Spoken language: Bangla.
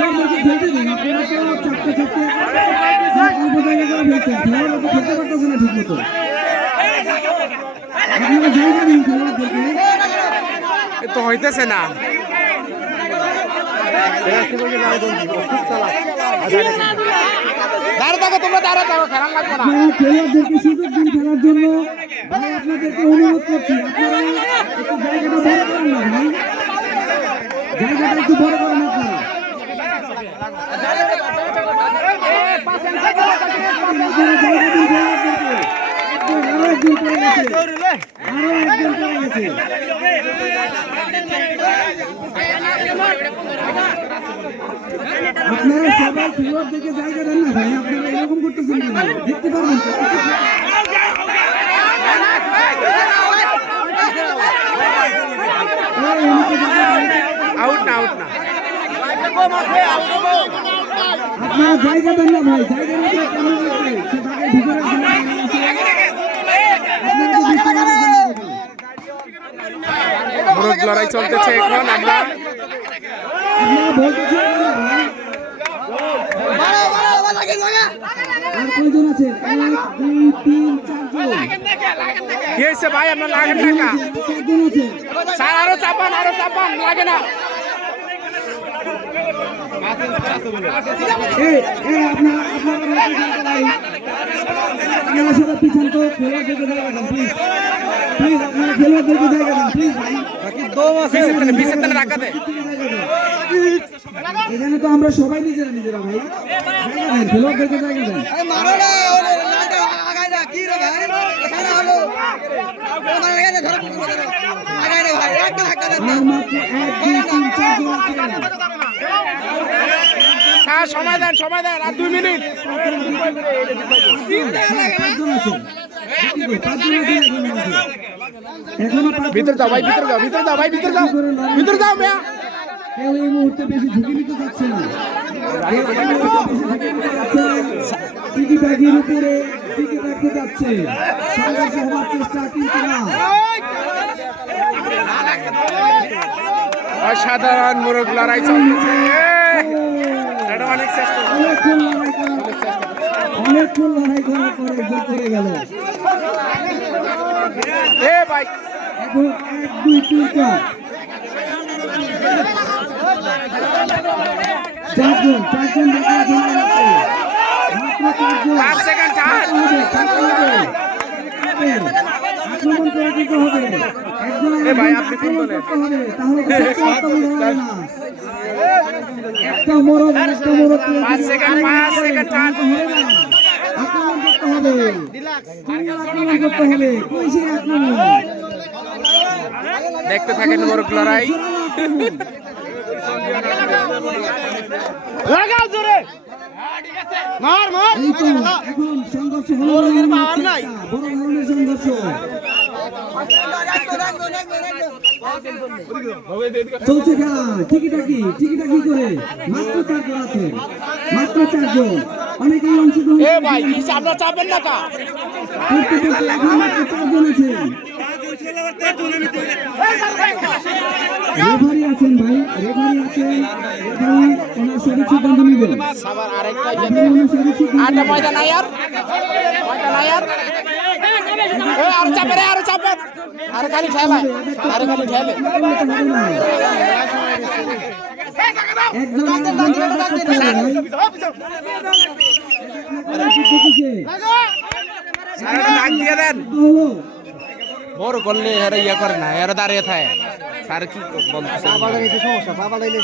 খেলোয়াড়দেরকে খেলতে দিন আপনারা তো হইতেছে না। জায়গাটা একটু বড় করেন আপনারা সবাই খেলোয়াড়দেরকে জায়গা দেন না ভাই আপনারা এরকম করতেছেন দেখতে পারবেন। আউট না আউট না আপনারা জায়গা দেন না ভাই জায়গা নিতে কেমন লাগছে সে তাকে ভিতরে না লড়াই চলতেছে এখন, আমরা ভাই? আপনার লাগে আরও চাপান আরও চাপান। লাগে না। আপনারা সবাই পিছন তো খেলোয়াড় দেখে জায়গা দেন প্লিজ প্লিজ আপনারা খেলোয়াড় দেখে জায়গা দেন প্লিজ ভাই। বাকি দো আছে পিছনে পিছনে রাখা দে এখানে তো আমরা সবাই নিজেরা নিজেরা ভাই। খেলোয়াড় দেখে জায়গা দেন মারো না আগায় না কি রে ভাই? এখানে হলো আমার এখানে ধরা পড়ে আগায় না ভাই একটা ধাক্কা দেন আর মাত্র 1 2 3 4 5 6 7 8 9 10 হ্যাঁ সময় দেন সময় দেন আর দুই মিনিট। ভিতরে যাও ভাই ভিতরে যাও ভিতরে যাও ভাই ভিতরে যাও ভিতরে যাও লড়াই চলছে। অনেক চেষ্টা অনেকক্ষণ লড়াই করার পরে একজন করে গেল। এ ভাই। এখন এক দুই তিন চার। চারজন চারজন দেখা জন্য মাত্র চারজন। পাঁচ সেকেন্ড ছাড়। হবে, থাকতে হবে। করে দিতে হবে একজন একটা মরদ একটা ছাড়। আক্রমণ করতে হবে। আক্রমণ করতে হবে। আক্রমণ। দেখতে থাকেন মোরগ লড়াই। লাগাও জোরে। মার মার। এখন সংঘর্ষ হলো বড় ধরনের সংঘর্ষ। চলছে খেলা। টিকিটাকি টিকিটাকি করে মাত্র চারজন আছে। মাত্র চারজন। অনেকেই অংশগ্রহণ আপনারা চাপেন না কা? মাত্র চারজন আছে। রেফারি আছেন ভাই রেফারি আছেন। রেফারি ওনার সঠিক সিদ্ধান্ত নেবেন। আরেকটা আপনি ওনার সঠিক সিদ্ধান্ত আটা নেবেন। ময়দা নাই আর আর খালি ঠেলা আর খালি ঠেলে বড় করলে এরা ইয়ে করে না এরা দাঁড়িয়ে থাকে। স্যার কি বলতেছে